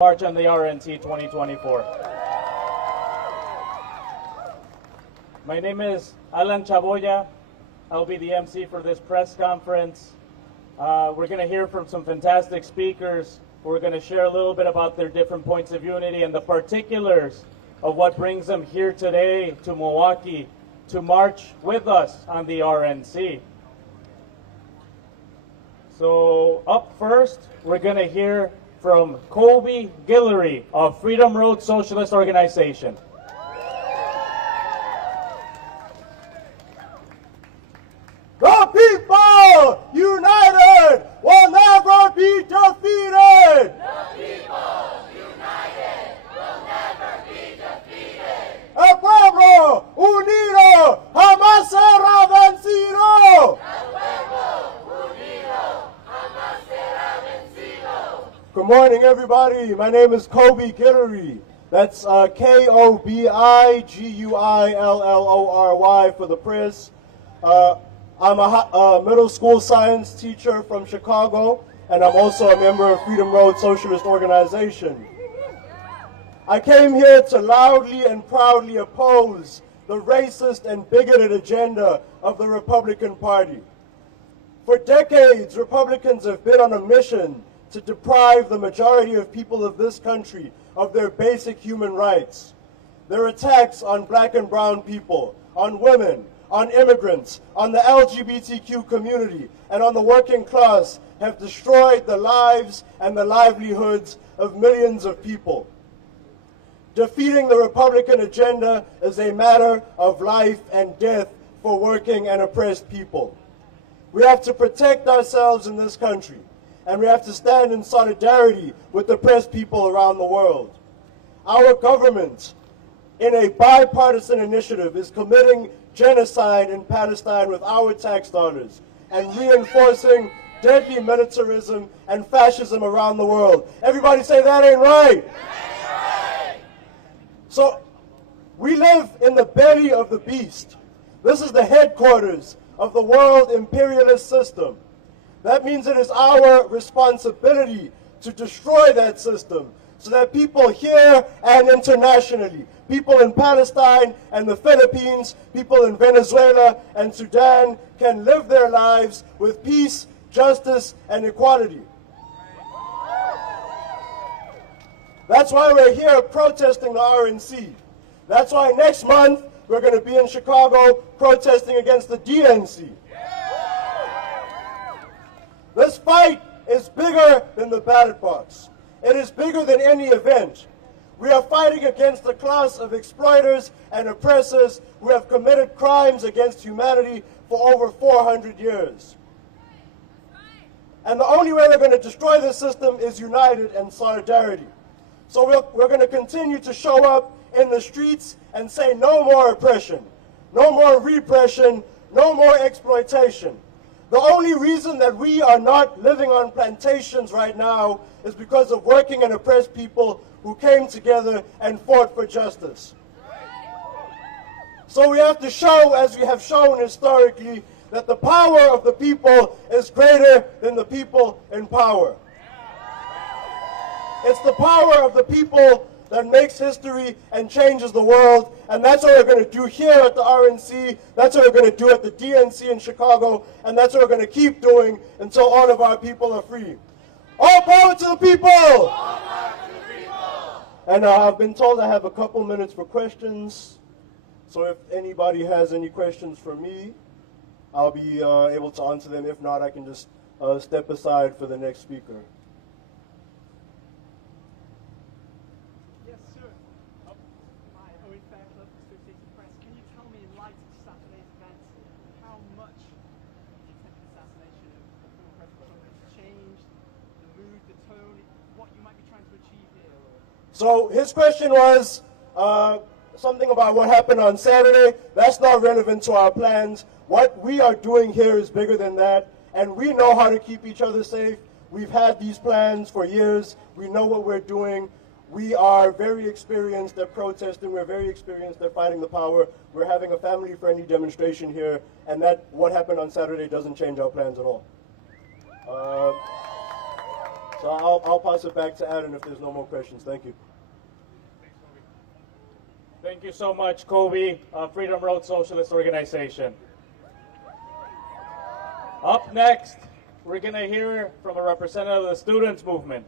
March on the RNC 2024. My name is Alan Chaboya. I'll be the MC for this press conference. We're going to hear from some fantastic speakers. We're going to share a little bit about their different points of unity and the particulars of what brings them here today to Milwaukee to march with us on the RNC. So up first, we're going to hear from Kobe Guillory of Freedom Road Socialist Organization. The people united will never be defeated! The people united will never be defeated! El pueblo unido jamás será vencido! El pueblo unido jamás será vencido! Good morning, everybody. My name is Kobe Guillory. That's K-O-B-I-G-U-I-L-L-O-R-Y for the press. I'm a middle school science teacher from Chicago, and I'm also a member of Freedom Road Socialist Organization. I came here to loudly and proudly oppose the racist and bigoted agenda of the Republican Party. For decades, Republicans have been on a mission to deprive the majority of people of this country of their basic human rights. Their attacks on black and brown people, on women, on immigrants, on the LGBTQ community, and on the working class have destroyed the lives and the livelihoods of millions of people. Defeating the Republican agenda is a matter of life and death for working and oppressed people. We have to protect ourselves in this country, and we have to stand in solidarity with the oppressed people around the world. Our government, in a bipartisan initiative, is committing genocide in Palestine with our tax dollars and reinforcing deadly militarism and fascism around the world. Everybody say that ain't right. So we live in the belly of the beast. This is the headquarters of the world imperialist system. That means it is our responsibility to destroy that system so that people here and internationally, people in Palestine and the Philippines, people in Venezuela and Sudan can live their lives with peace, justice, and equality. That's why we're here protesting the RNC. That's why next month we're going to be in Chicago protesting against the DNC. This fight is bigger than the ballot box. It is bigger than any event. We are fighting against a class of exploiters and oppressors who have committed crimes against humanity for over 400 years. And the only way we're going to destroy this system is united and solidarity. So we're going to continue to show up in the streets and say no more oppression, no more repression, no more exploitation. The only reason that we are not living on plantations right now is because of working and oppressed people who came together and fought for justice. So we have to show, as we have shown historically, that the power of the people is greater than the people in power. It's the power of the people that makes history and changes the world, and that's what we're going to do here at the RNC, that's what we're going to do at the DNC in Chicago, and that's what we're going to keep doing until all of our people are free. All power to the people! All power to the people! And I've been told I have a couple minutes for questions, so if anybody has any questions for me, I'll be able to answer them. If not, I can just step aside for the next speaker. So his question was something about what happened on Saturday. That's not relevant to our plans. What we are doing here is bigger than that, and we know how to keep each other safe. We've had these plans for years. We know what we're doing. We are very experienced at protesting. We're very experienced at fighting the power. We're having a family-friendly demonstration here, and what happened on Saturday doesn't change our plans at all. So I'll pass it back to Adam if there's no more questions. Thank you. Thank you so much, Kobe, Freedom Road Socialist Organization. Up next, we're going to hear from a representative of the students movement.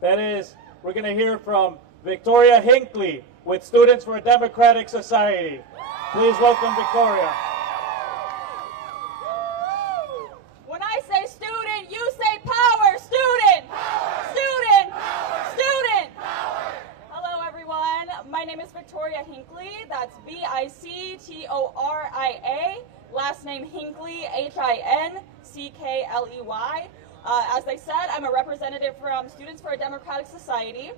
That is, we're going to hear from Victoria Hinckley with Students for a Democratic Society. Please welcome Victoria. When I say student, you say power. Student! Power. Student! Power. Student! Power. Hello, everyone. My name is Victoria Hinckley. That's Victoria. Last name Hinckley, Hinkley. As I said, I'm a representative from Students for a Democratic Society.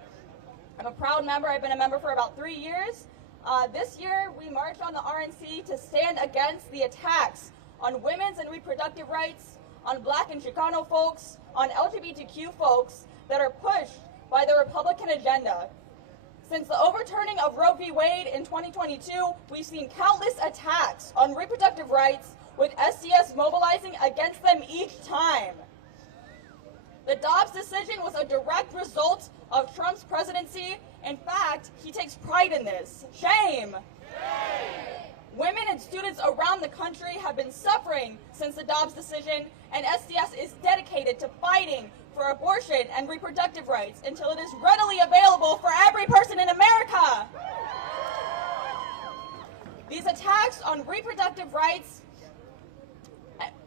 I'm a proud member. I've been a member for about 3 years. This year, we marched on the RNC to stand against the attacks on women's and reproductive rights, on Black and Chicano folks, on LGBTQ folks that are pushed by the Republican agenda. Since the overturning of Roe v. Wade in 2022, we've seen countless attacks on reproductive rights, with SCS mobilizing against them each time. The Dobbs decision was a direct result of Trump's presidency. In fact, he takes pride in this. Shame! Shame! Women and students around the country have been suffering since the Dobbs decision, and SCS is dedicated to fighting for abortion and reproductive rights until it is readily available for every person in America. These attacks on reproductive rights,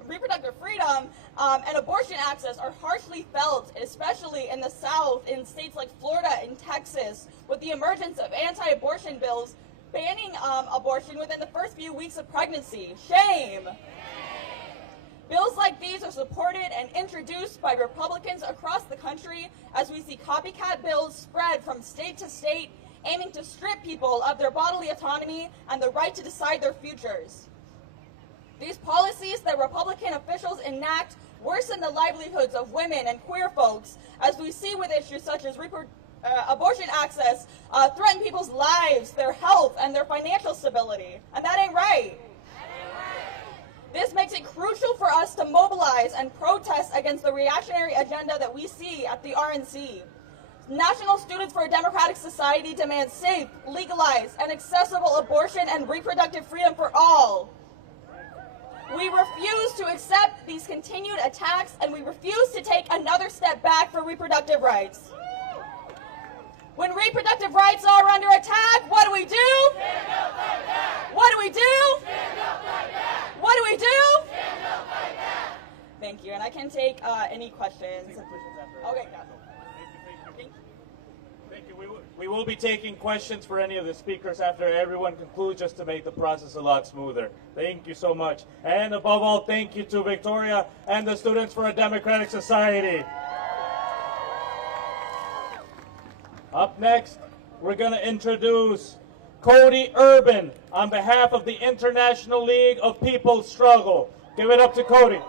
reproductive freedom, and abortion access are harshly felt, especially in the South, in states like Florida and Texas, with the emergence of anti-abortion bills banning abortion within the first few weeks of pregnancy. Shame! Bills like these are supported and introduced by Republicans across the country as we see copycat bills spread from state to state, aiming to strip people of their bodily autonomy and the right to decide their futures. These policies that Republican officials enact worsen the livelihoods of women and queer folks, as we see with issues such as abortion access threaten people's lives, their health, and their financial stability. And that ain't right. This makes it crucial for us to mobilize and protest against the reactionary agenda that we see at the RNC. National Students for a Democratic Society demands safe, legalized, and accessible abortion and reproductive freedom for all. We refuse to accept these continued attacks, and we refuse to take another step back for reproductive rights. When reproductive rights are under attack, what do we do? Stand up like that. What do we do? Stand up like that. What do we do? Stand up like that. Thank you, and I can take any questions. Okay, yeah. Thank you. We will be taking questions for any of the speakers after everyone concludes, just to make the process a lot smoother. Thank you so much. And above all, thank you to Victoria and the Students for a Democratic Society. Up next, we're going to introduce Cody Urban on behalf of the International League of People's Struggle. Give it up to Cody.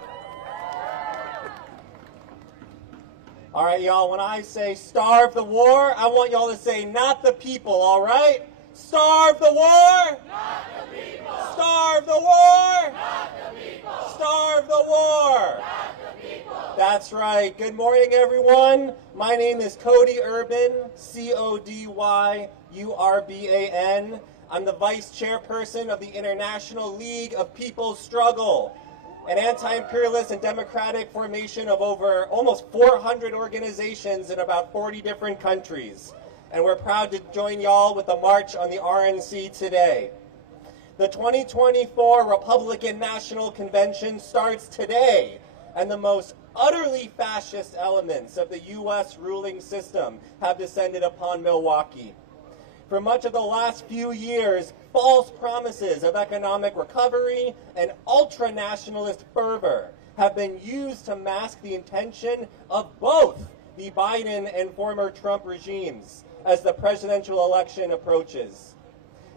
All right, y'all, when I say starve the war, I want y'all to say not the people, all right? Starve the war! Not the people. Starve the war! Not the people. Starve the war! Not the people. That's right. Good morning, everyone. My name is Cody Urban, C-O-D-Y-U-R-B-A-N. I'm the vice chairperson of the International League of People's Struggle, an anti-imperialist and democratic formation of over almost 400 organizations in about 40 different countries. And we're proud to join y'all with the march on the RNC today. The 2024 Republican National Convention starts today, and the most utterly fascist elements of the U.S. ruling system have descended upon Milwaukee. For much of the last few years, false promises of economic recovery and ultra-nationalist fervor have been used to mask the intention of both the Biden and former Trump regimes as the presidential election approaches.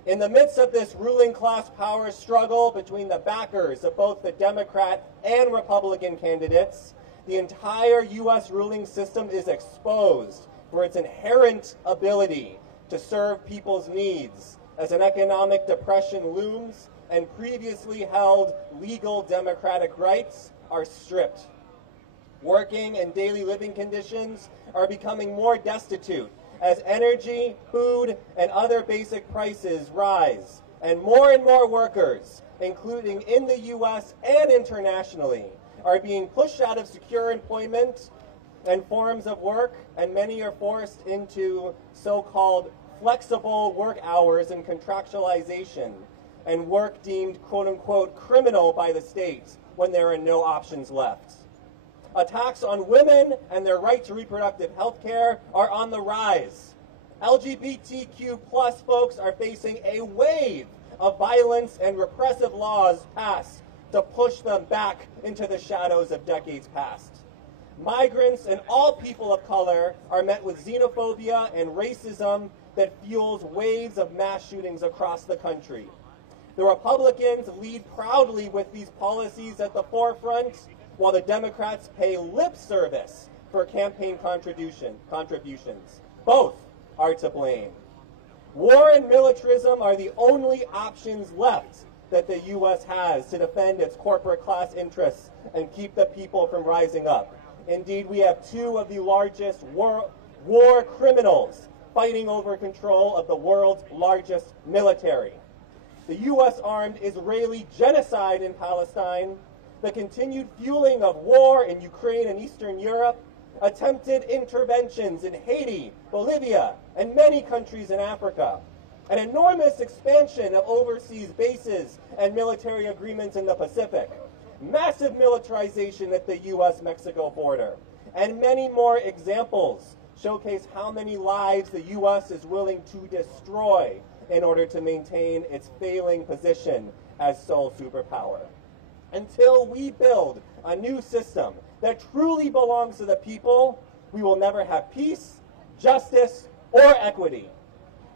In the midst of this ruling class power struggle between the backers of both the Democrat and Republican candidates, the entire U.S. ruling system is exposed for its inherent ability to serve people's needs as an economic depression looms and previously held legal democratic rights are stripped. working and daily living conditions are becoming more destitute as energy, food, and other basic prices rise, and more workers, including in the U.S. and internationally, are being pushed out of secure employment and forms of work, and many are forced into so-called flexible work hours and contractualization, and work deemed quote-unquote criminal by the state when there are no options left. Attacks on women and their right to reproductive health care are on the rise. LGBTQ plus folks are facing a wave of violence and repressive laws passed to push them back into the shadows of decades past. Migrants and all people of color are met with xenophobia and racism that fuels waves of mass shootings across the country. The Republicans lead proudly with these policies at the forefront, while the Democrats pay lip service for campaign contributions. Both are to blame. War and militarism are the only options left that the U.S. has to defend its corporate class interests and keep the people from rising up. Indeed, we have two of the largest war criminals fighting over control of the world's largest military. The U.S. armed Israeli genocide in Palestine, the continued fueling of war in Ukraine and Eastern Europe, attempted interventions in Haiti, Bolivia, and many countries in Africa, an enormous expansion of overseas bases and military agreements in the Pacific, massive militarization at the U.S.-Mexico border, and many more examples showcase how many lives the U.S. is willing to destroy in order to maintain its failing position as sole superpower. Until we build a new system that truly belongs to the people, we will never have peace, justice, or equity.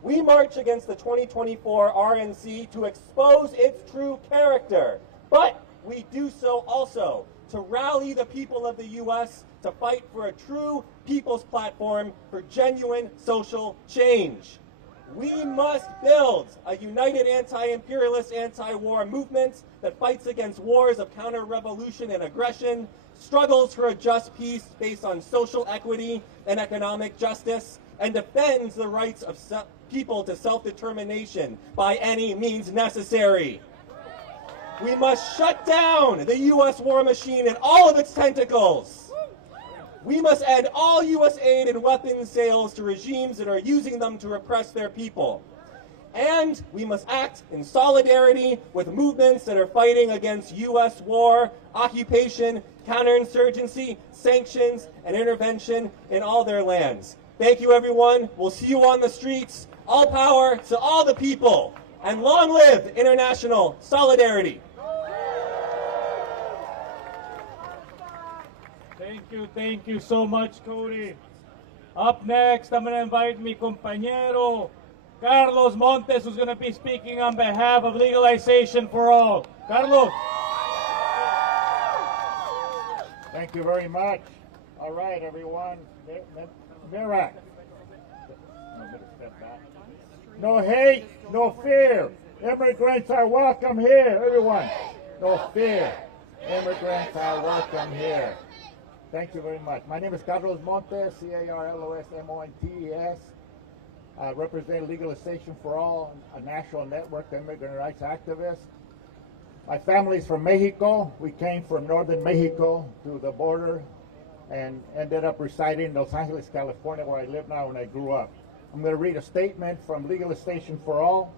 We march against the 2024 RNC to expose its true character, but we do so also to rally the people of the U.S. to fight for a true people's platform for genuine social change. We must build a united anti-imperialist, anti-war movement that fights against wars of counter-revolution and aggression, struggles for a just peace based on social equity and economic justice, and defends the rights of people to self-determination by any means necessary. We must shut down the U.S. war machine and all of its tentacles. We must end all U.S. aid and weapons sales to regimes that are using them to repress their people. And we must act in solidarity with movements that are fighting against U.S. war, occupation, counterinsurgency, sanctions, and intervention in all their lands. Thank you, everyone. We'll see you on the streets. All power to all the people. And long live international solidarity. Thank you so much, Cody. Up next, I'm going to invite mi compañero, Carlos Montes, who's going to be speaking on behalf of Legalization for All. Carlos. Thank you very much. All right, everyone. Mirac. No hate, no fear. Immigrants are welcome here, everyone. No fear. Immigrants are welcome here. Thank you very much. My name is Carlos Montes, C-A-R-L-O-S-M-O-N-T-E-S. I represent Legalization for All, a national network of immigrant rights activists. My family is from Mexico. We came from northern Mexico to the border and ended up residing in Los Angeles, California, where I live now and I grew up. I'm going to read a statement from Legalization for All.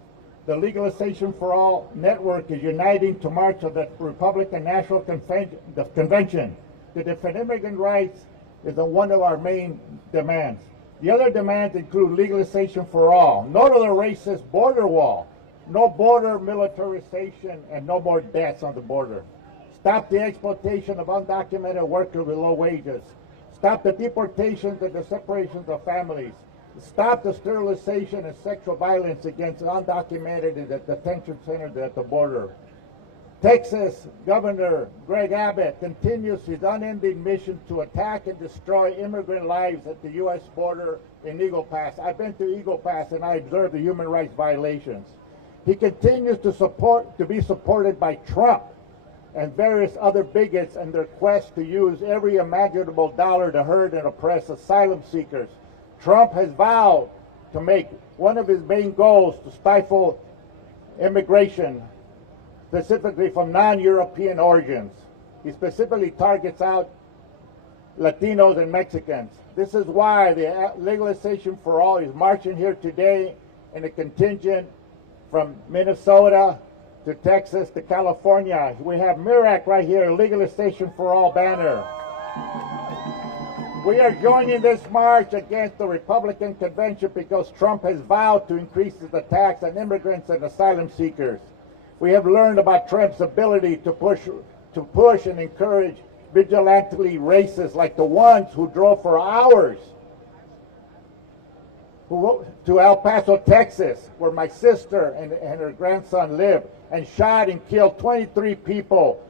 The Legalization for All network is uniting to march of the Republican National Convention to defend immigrant rights is one of our main demands. The other demands include legalization for all, no to the racist border wall, no border militarization, and no more deaths on the border. Stop the exploitation of undocumented workers with low wages. Stop the deportations and the separations of families. Stop the sterilization and sexual violence against undocumented in the detention centers at the border. Texas Governor Greg Abbott continues his unending mission to attack and destroy immigrant lives at the U.S. border in Eagle Pass. I've been to Eagle Pass and I observed the human rights violations. He continues to be supported by Trump and various other bigots in their quest to use every imaginable dollar to hurt and oppress asylum seekers. Trump has vowed to make one of his main goals to stifle immigration, specifically from non-European origins. He specifically targets out Latinos and Mexicans. This is why the Legalization for All is marching here today in a contingent from Minnesota to Texas to California. We have MIRAC right here, Legalization for All banner. We are joining this march against the Republican convention because Trump has vowed to increase his attacks on immigrants and asylum seekers. We have learned about Trump's ability to push and encourage vigilantly racists like the ones who drove for hours to El Paso, Texas, where my sister and her grandson live, and shot and killed 23 people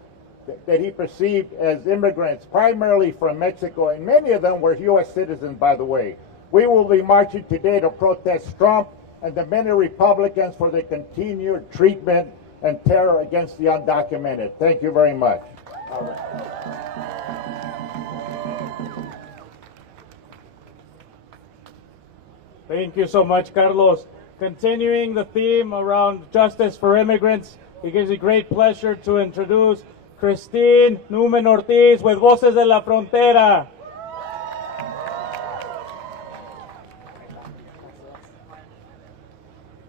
that he perceived as immigrants, primarily from Mexico, and many of them were U.S. citizens, by the way. We will be marching today to protest Trump and the many Republicans for their continued treatment and terror against the undocumented. Thank you very much. Thank you so much, Carlos. Continuing the theme around justice for immigrants, it gives me great pleasure to introduce Christine Newman Ortiz with Voces de la Frontera.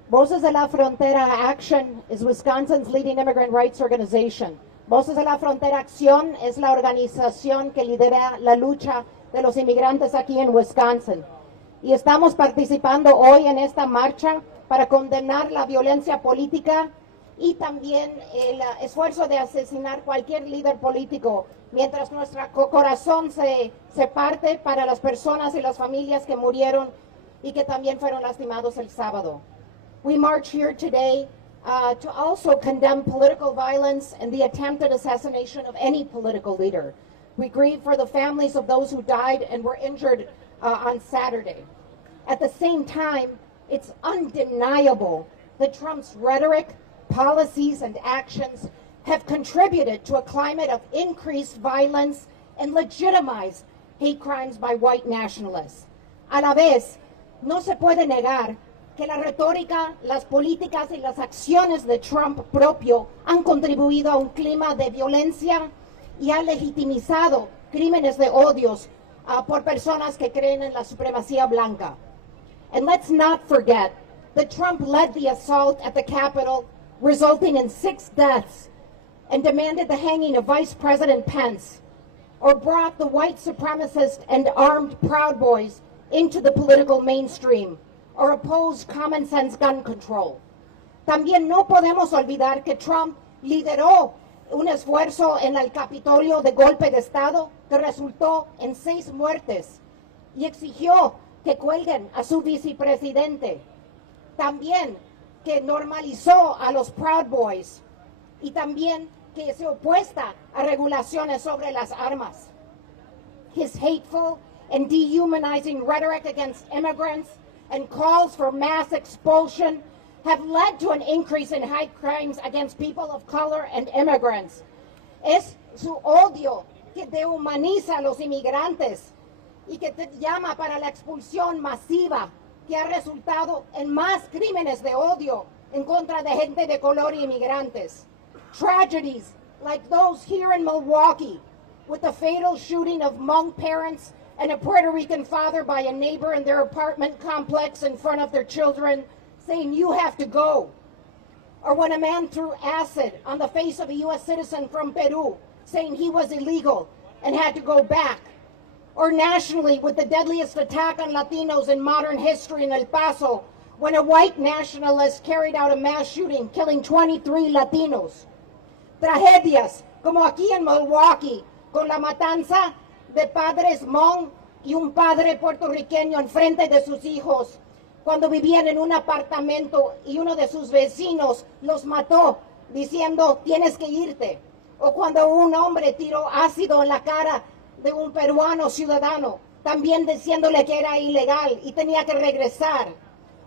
Voces de la Frontera Action is Wisconsin's leading immigrant rights organization. Voces de la Frontera Acción es la organización que lidera la lucha de los inmigrantes aquí en Wisconsin. Y estamos participando hoy en esta marcha para condenar la violencia política y también el esfuerzo de asesinar cualquier líder político, mientras nuestro corazón se parte para las personas y las familias que murieron y que también fueron lastimados el sábado. We march here today to also condemn political violence and the attempted assassination of any political leader. We grieve for the families of those who died and were injured on Saturday. At the same time, it's undeniable that Trump's rhetoric, policies, and actions have contributed to a climate of increased violence and legitimized hate crimes by white nationalists. A la vez, no se puede negar que la retórica, las políticas y las acciones de Trump propio han contribuido a un clima de violencia y ha legitimizado crímenes de odios por personas que creen en la supremacía blanca. And let's not forget that Trump led the assault at the Capitol, resulting in 6 deaths, and demanded the hanging of Vice President Pence, or brought the white supremacist and armed Proud Boys into the political mainstream, or opposed common sense gun control. También no podemos olvidar que Trump lideró un esfuerzo en el Capitolio de golpe de Estado que resultó en 6 muertes y exigió que cuelguen a su vicepresidente. También que normalizó a los Proud Boys y también que se opuesta a regulaciones sobre las armas. His hateful and dehumanizing rhetoric against immigrants and calls for mass expulsion have led to an increase in hate crimes against people of color and immigrants. Es su odio que dehumaniza a los inmigrantes y que llama para la expulsión masiva que ha resultado en más crímenes de odio en contra de gente de color y inmigrantes. Tragedies like those here in Milwaukee, with the fatal shooting of Hmong parents and a Puerto Rican father by a neighbor in their apartment complex in front of their children, saying, "You have to go." Or when a man threw acid on the face of a U.S. citizen from Peru, saying he was illegal and had to go back. Or nationally, with the deadliest attack on Latinos in modern history in El Paso, when a white nationalist carried out a mass shooting, killing 23 Latinos. Tragedias, como aquí en Milwaukee, con la matanza de padres Hmong y un padre puertorriqueño enfrente de sus hijos, cuando vivían en un apartamento y uno de sus vecinos los mató, diciendo, "Tienes que irte." O cuando un hombre tiró ácido en la cara de un peruano ciudadano, también diciéndole que era ilegal y tenía que regresar.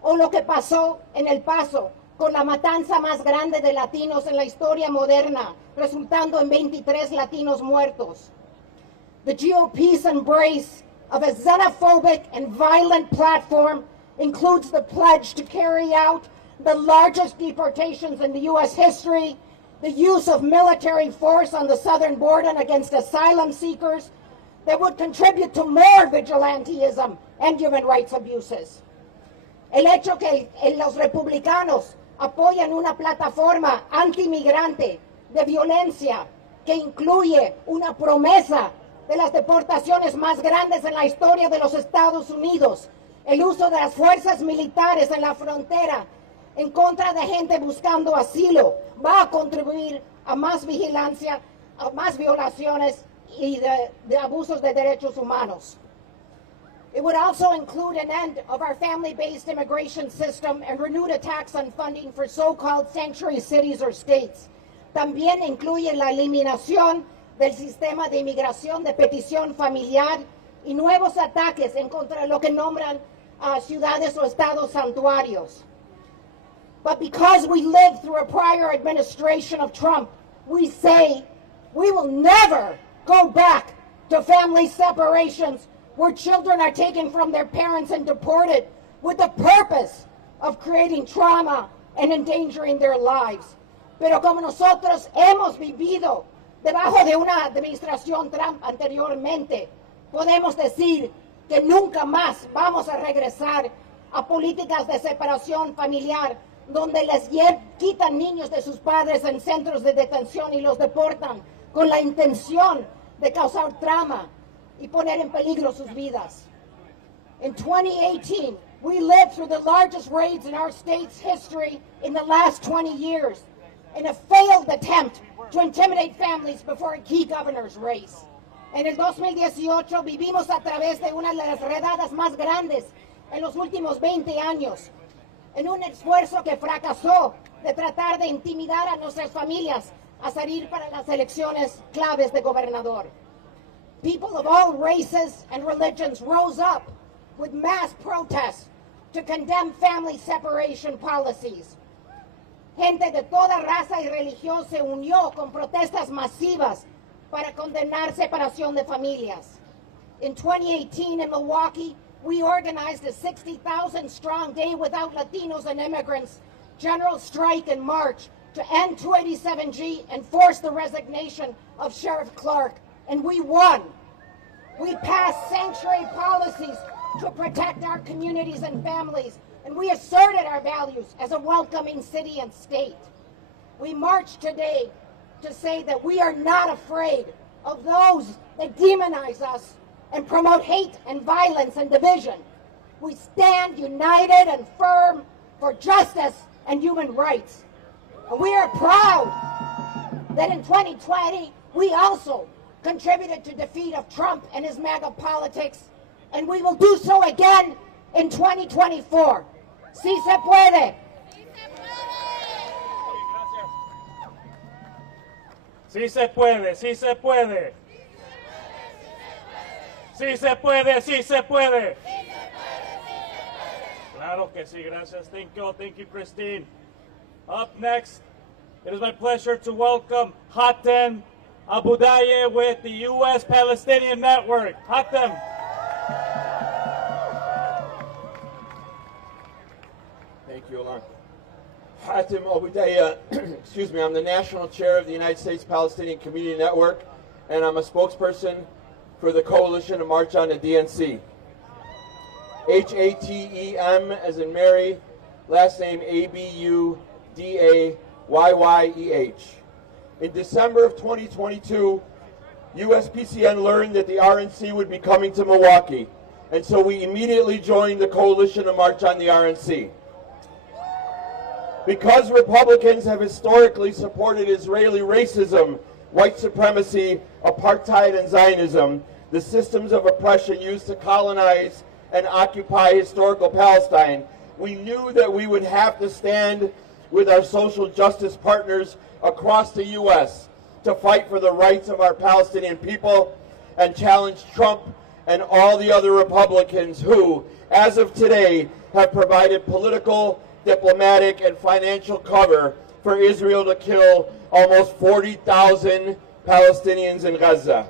O lo que pasó en El Paso, con la matanza más grande de latinos en la historia moderna, resultando en 23 latinos muertos. The GOP's embrace of a xenophobic and violent platform includes the pledge to carry out the largest deportations in the U.S. history, the use of military force on the southern border against asylum seekers that would contribute to more vigilantism and human rights abuses. El hecho que los republicanos apoyan una plataforma antimigrante de violencia que incluye una promesa de las deportaciones más grandes en la historia de los Estados Unidos, el uso de las fuerzas militares en la frontera en contra de gente buscando asilo, va a contribuir a más vigilancia, a más violaciones y de abusos de derechos humanos. It would also include an end of our family-based immigration system and renewed attacks on funding for so-called sanctuary cities or states. También incluye la eliminación del sistema de inmigración de petición familiar y nuevos ataques en contra de lo que nombran ciudades o estados santuarios. But because we lived through a prior administration of Trump, we say we will never go back to family separations where children are taken from their parents and deported with the purpose of creating trauma and endangering their lives. Pero como nosotros hemos vivido debajo de una administración Trump anteriormente, podemos decir que nunca más vamos a regresar a políticas de separación familiar donde les quitan niños de sus padres en centros de detención y los deportan con la intención de causar trauma y poner en peligro sus vidas. In 2018, we lived through the largest raids in our state's history in the last 20 years in a failed attempt to intimidate families before a key governor's race. En el 2018 vivimos a través de una de las redadas más grandes en los últimos 20 años, en un esfuerzo que fracasó de tratar de intimidar a nuestras familias a salir para las elecciones claves de gobernador. People of all races and religions rose up with mass protests to condemn family separation policies. Gente de toda raza y religión se unió con protestas masivas para condenar separación de familias. In 2018 in Milwaukee, we organized a 60,000-strong Day Without Latinos and Immigrants general strike in March to end 287G and force the resignation of Sheriff Clark, and we won. We passed sanctuary policies to protect our communities and families, and we asserted our values as a welcoming city and state. We marched today to say that we are not afraid of those that demonize us and promote hate and violence and division. We stand united and firm for justice and human rights. And we are proud that in 2020, we also contributed to defeat of Trump and his MAGA politics, and we will do so again in 2024. Sí se puede. Sí se puede, sí se puede. Sí se puede, sí se puede. Claro que sí, gracias. Thank you, Christine. Up next, it is my pleasure to welcome Hatem Abudaye with the U.S. Palestinian Network. Hatem. Thank you, Alan. Hatem Abudaye, excuse me, I'm the national chair of the United States Palestinian Community Network, and I'm a spokesperson for the Coalition to March on the DNC. Hatem as in Mary, last name Abudayyeh. In December of 2022, USPCN learned that the RNC would be coming to Milwaukee, and so we immediately joined the Coalition to March on the RNC. Because Republicans have historically supported Israeli racism, white supremacy, apartheid, and Zionism, the systems of oppression used to colonize and occupy historical Palestine, we knew that we would have to stand with our social justice partners across the U.S. to fight for the rights of our Palestinian people and challenge Trump and all the other Republicans who, as of today, have provided political diplomatic, and financial cover for Israel to kill almost 40,000 Palestinians in Gaza.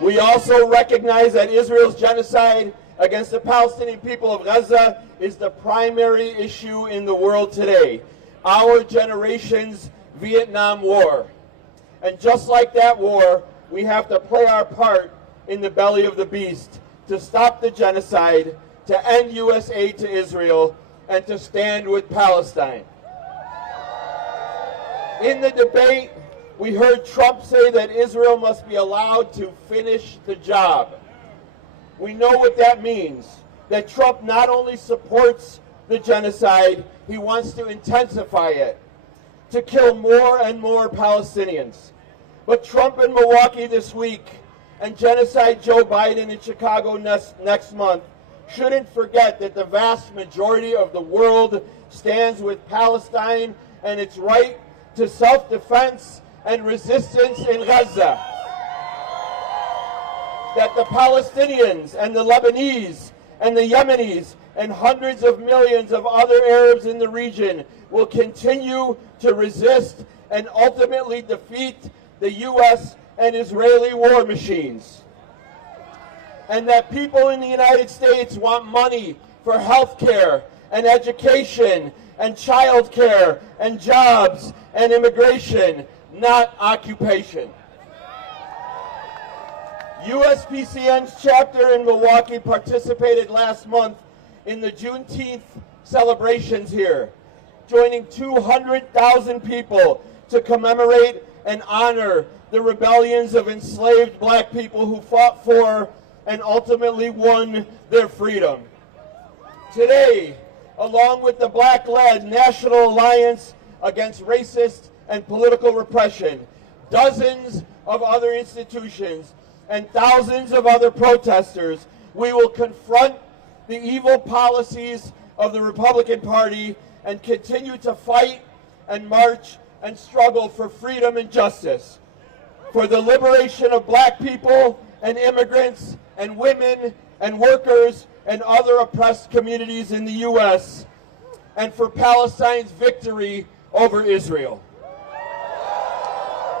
We also recognize that Israel's genocide against the Palestinian people of Gaza is the primary issue in the world today, our generation's Vietnam War. And just like that war, we have to play our part in the belly of the beast to stop the genocide, to end U.S. aid to Israel, and to stand with Palestine. In the debate, we heard Trump say that Israel must be allowed to finish the job. We know what that means, that Trump not only supports the genocide, he wants to intensify it, to kill more and more Palestinians. But Trump in Milwaukee this week and genocide Joe Biden in Chicago next month shouldn't forget that the vast majority of the world stands with Palestine and its right to self-defense and resistance in Gaza. That the Palestinians and the Lebanese and the Yemenis and hundreds of millions of other Arabs in the region will continue to resist and ultimately defeat the U.S. and Israeli war machines. And that people in the United States want money for health care and education and child care and jobs and immigration, not occupation. USPCN's chapter in Milwaukee participated last month in the Juneteenth celebrations here, joining 200,000 people to commemorate and honor the rebellions of enslaved black people who fought for and ultimately won their freedom. Today, along with the Black-led National Alliance Against Racist and Political Repression, dozens of other institutions, and thousands of other protesters, we will confront the evil policies of the Republican Party and continue to fight and march and struggle for freedom and justice, for the liberation of black people and immigrants and women and workers and other oppressed communities in the U.S., and for Palestine's victory over Israel.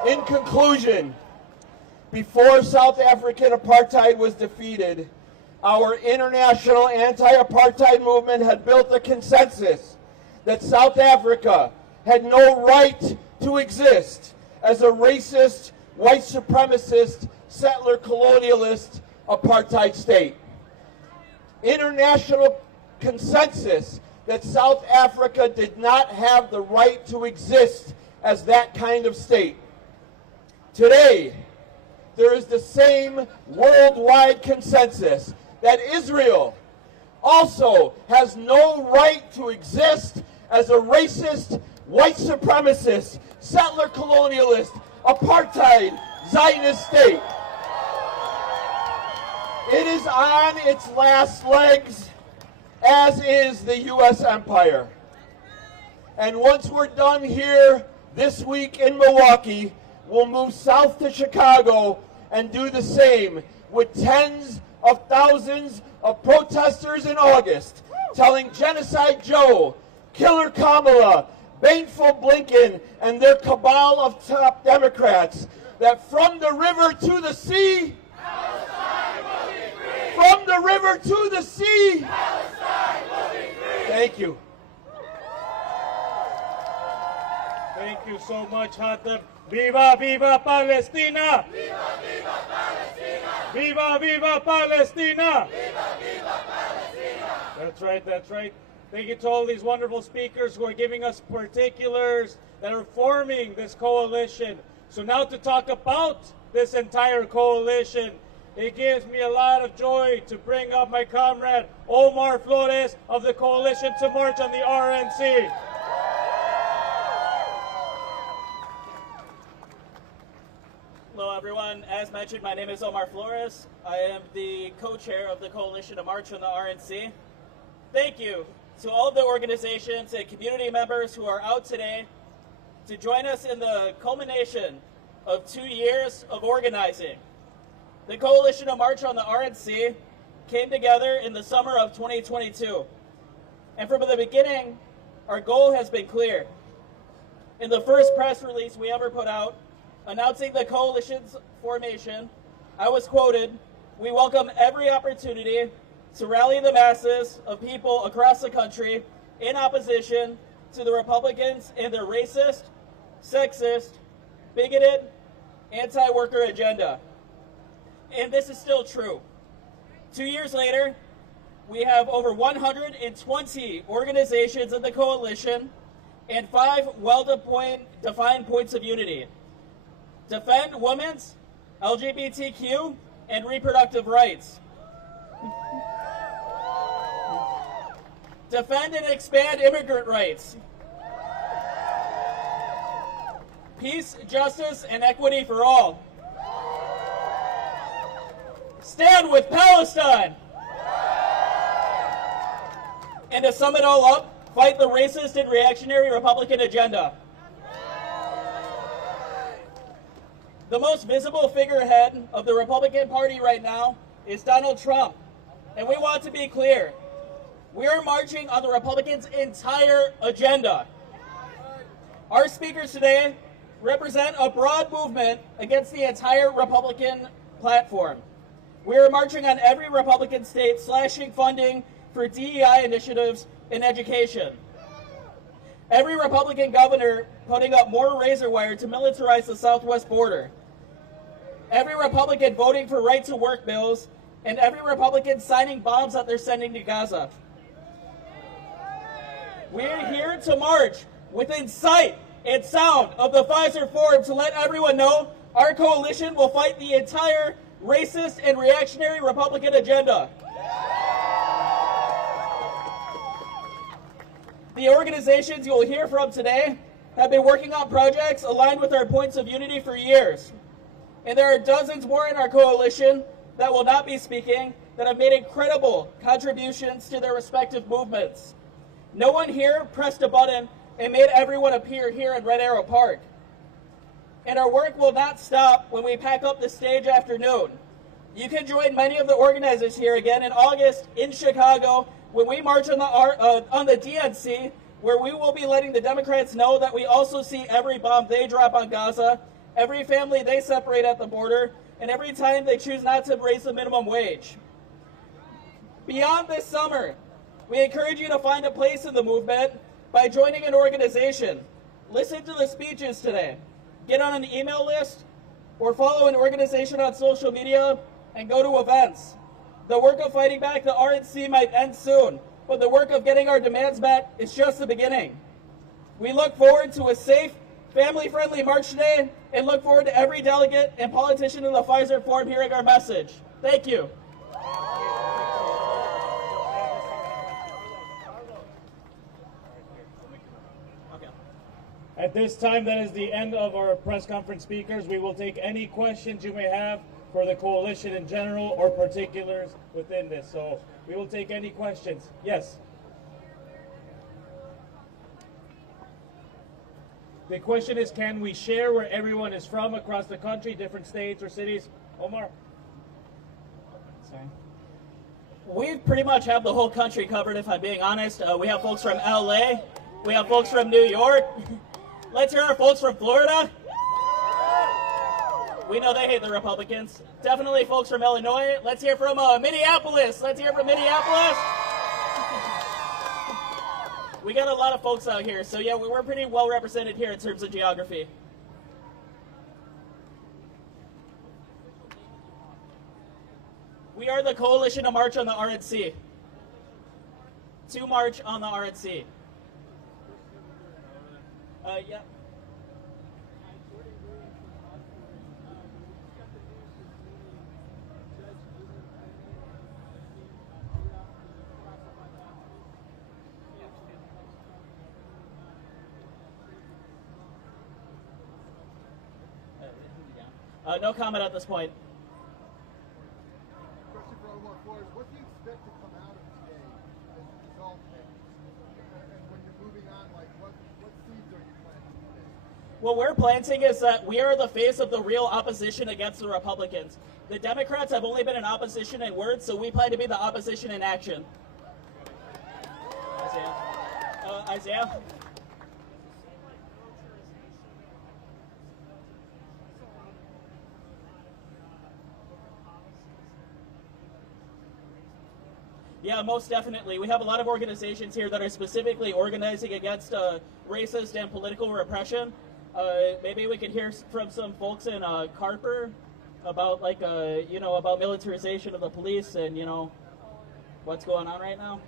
In conclusion, before South African apartheid was defeated, our international anti-apartheid movement had built a consensus that South Africa had no right to exist as a racist, white supremacist, settler colonialist apartheid state. International consensus that South Africa did not have the right to exist as that kind of state. Today, there is the same worldwide consensus that Israel also has no right to exist as a racist, white supremacist, settler colonialist, apartheid, Zionist state. It is on its last legs, as is the U.S. empire. And once we're done here this week in Milwaukee, we'll move south to Chicago and do the same with tens of thousands of protesters in August, telling Genocide Joe, Killer Kamala, Baneful Blinken, and their cabal of top Democrats that from the river to the sea, Palestine will be free. From the river to the sea. Palestine will be free. Thank you. Thank you so much, Hatem. Viva, viva Palestina! Viva, viva Palestina! Viva, viva Palestina! Viva, viva Palestina! That's right, that's right. Thank you to all these wonderful speakers who are giving us particulars that are forming this coalition. So now to talk about this entire coalition, it gives me a lot of joy to bring up my comrade Omar Flores of the Coalition to March on the RNC. Hello everyone, as mentioned, my name is Omar Flores. I am the co-chair of the Coalition to March on the RNC. Thank you to all of the organizations and community members who are out today to join us in the culmination of 2 years of organizing. The Coalition to March on the RNC came together in the summer of 2022. And from the beginning, our goal has been clear. In the first press release we ever put out, announcing the coalition's formation, I was quoted, "We welcome every opportunity to rally the masses of people across the country in opposition to the Republicans and their racist, sexist, bigoted, anti-worker agenda." And this is still true. 2 years later, we have over 120 organizations in the coalition and 5 well-defined points of unity. Defend women's, LGBTQ, and reproductive rights. Defend and expand immigrant rights. Peace, justice, and equity for all. Stand with Palestine. And to sum it all up, fight the racist and reactionary Republican agenda. The most visible figurehead of the Republican Party right now is Donald Trump. And we want to be clear. We are marching on the Republicans' entire agenda. Our speakers today represent a broad movement against the entire Republican platform. We are marching on every Republican state slashing funding for DEI initiatives in education. Every Republican governor putting up more razor wire to militarize the southwest border. Every Republican voting for right-to-work bills, and every Republican signing bombs that they're sending to Gaza. We're here to march within sight and sound of the Pfizer Forum to let everyone know our coalition will fight the entire racist and reactionary Republican agenda. The organizations you will hear from today have been working on projects aligned with our points of unity for years. And there are dozens more in our coalition that will not be speaking that have made incredible contributions to their respective movements. No one here pressed a button and made everyone appear here in Red Arrow Park. And our work will not stop when we pack up the stage after noon. You can join many of the organizers here again in August in Chicago when we march on the DNC, where we will be letting the Democrats know that we also see every bomb they drop on Gaza, every family they separate at the border, and every time they choose not to raise the minimum wage. Beyond this summer, we encourage you to find a place in the movement by joining an organization. Listen to the speeches today, get on an email list, or follow an organization on social media, and go to events. The work of fighting back the RNC might end soon, but the work of getting our demands back is just the beginning. We look forward to a safe, family-friendly march today, and look forward to every delegate and politician in the Pfizer Forum hearing our message. Thank you. At this time, that is the end of our press conference speakers. We will take any questions you may have for the coalition in general or particulars within this. So we will take any questions. Yes. The question is, can we share where everyone is from across the country, different states or cities? Omar? Sorry. We pretty much have the whole country covered, if I'm being honest. We have folks from LA. We have folks from New York. Let's hear our folks from Florida. We know they hate the Republicans. Definitely folks from Illinois. Let's hear from Minneapolis. Let's hear from Minneapolis. We got a lot of folks out here. So yeah, we're pretty well represented here in terms of geography. We are the Coalition to March on the RNC. To march on the RNC. Yeah. No comment at this point. Question for Omar Flores. What do you expect to come out of today as a result? And when you're moving on, like what seeds are you planting today? What we're planting is that we are the face of the real opposition against the Republicans. The Democrats have only been in opposition in words, so we plan to be the opposition in action. Isaiah? Yeah, most definitely. We have a lot of organizations here that are specifically organizing against racist and political repression. Maybe we could hear from some folks in Carper about about militarization of the police and what's going on right now.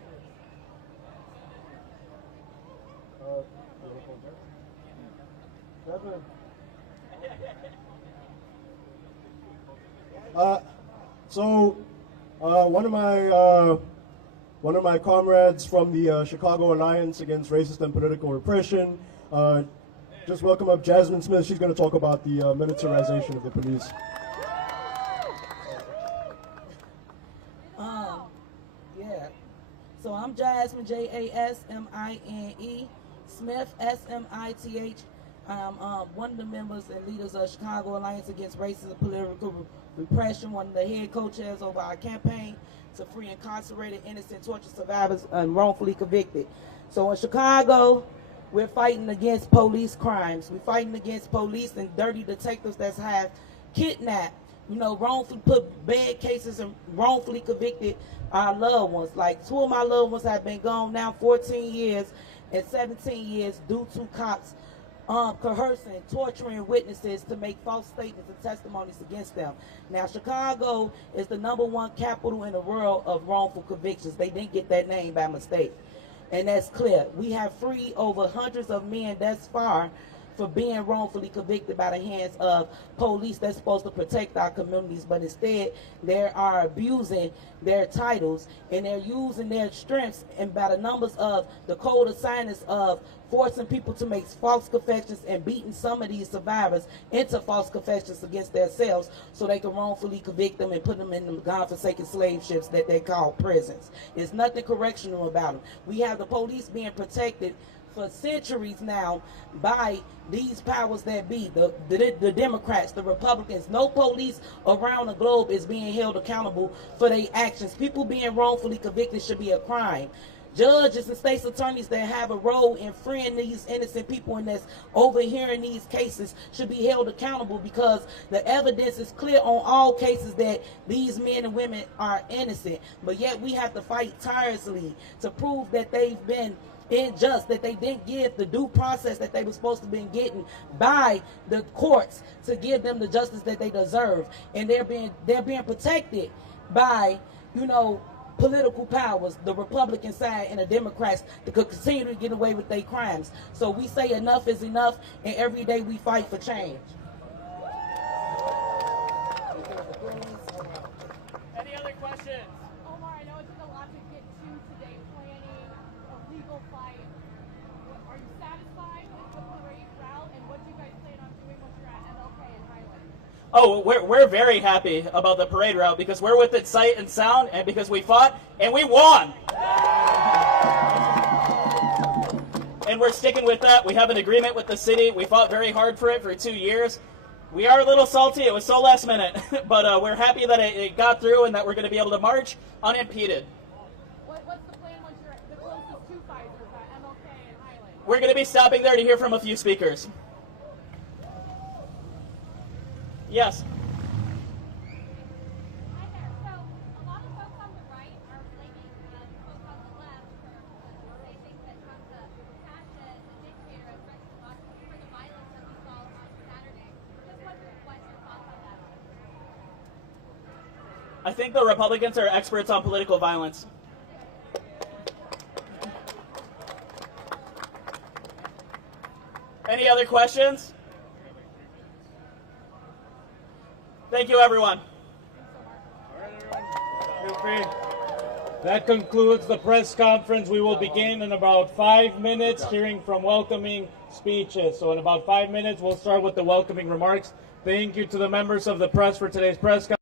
One of my comrades from the Chicago Alliance Against Racist and Political Repression, just welcome up Jasmine Smith. She's going to talk about the militarization of the police. Yeah. So I'm Jasmine, Jasmine, Smith, Smith. I'm one of the members and leaders of Chicago Alliance Against Racist and Political Repression, one of the head co-chairs over our campaign to free incarcerated, innocent, torture survivors and wrongfully convicted. So in Chicago, we're fighting against police crimes. We're fighting against police and dirty detectives that have kidnapped, wrongfully put bad cases and wrongfully convicted our loved ones. Like 2 of my loved ones have been gone now 14 years and 17 years due to cops coercing, torturing witnesses to make false statements and testimonies against them. Now, Chicago is the #1 capital in the world of wrongful convictions. They didn't get that name by mistake. And that's clear. We have freed over hundreds of men thus far for being wrongfully convicted by the hands of police that's supposed to protect our communities, but instead they are abusing their titles and they're using their strengths and by the numbers of the code of silence of forcing people to make false confessions and beating some of these survivors into false confessions against themselves so they can wrongfully convict them and put them in the godforsaken slave ships that they call prisons. There's nothing correctional about them. We have the police being protected for centuries now by these powers that be, the Democrats, the Republicans. No police around the globe is being held accountable for their actions. People being wrongfully convicted should be a crime. Judges and state's attorneys that have a role in freeing these innocent people and that's overhearing these cases should be held accountable because the evidence is clear on all cases that these men and women are innocent. But yet we have to fight tirelessly to prove that they've been unjust, that they didn't give the due process that they were supposed to be getting by the courts to give them the justice that they deserve, and they're being protected by political powers, the Republican side and the Democrats, to continue to get away with their crimes. So we say enough is enough, and every day we fight for change. Any other questions? Omar, I know it took a lot to get to today, planning a legal fight. Are you satisfied with the parade route, and what do you guys plan on doing once you're at MLK and Highland? Oh, we're very happy about the parade route because we're within sight and sound and because we fought and we won. And we're sticking with that. We have an agreement with the city. We fought very hard for it for 2 years. We are a little salty. It was so last minute, but we're happy that it got through and that we're going to be able to march unimpeded. What's the plan once you're at the closest two Pfizers at MLK and Highland? We're going to be stopping there to hear from a few speakers. Yes. Hi there. So a lot of folks on the right are blaming folks on the left for say things that Trump's a passionate dictator and threats to us for the violence that we saw on Saturday. Just wondering what your thoughts on that are. I think the Republicans are experts on political violence. Any other questions? Thank you, everyone. That concludes the press conference. We will begin in about 5 minutes hearing from welcoming speeches. So in about 5 minutes, we'll start with the welcoming remarks. Thank you to the members of the press for today's press conference.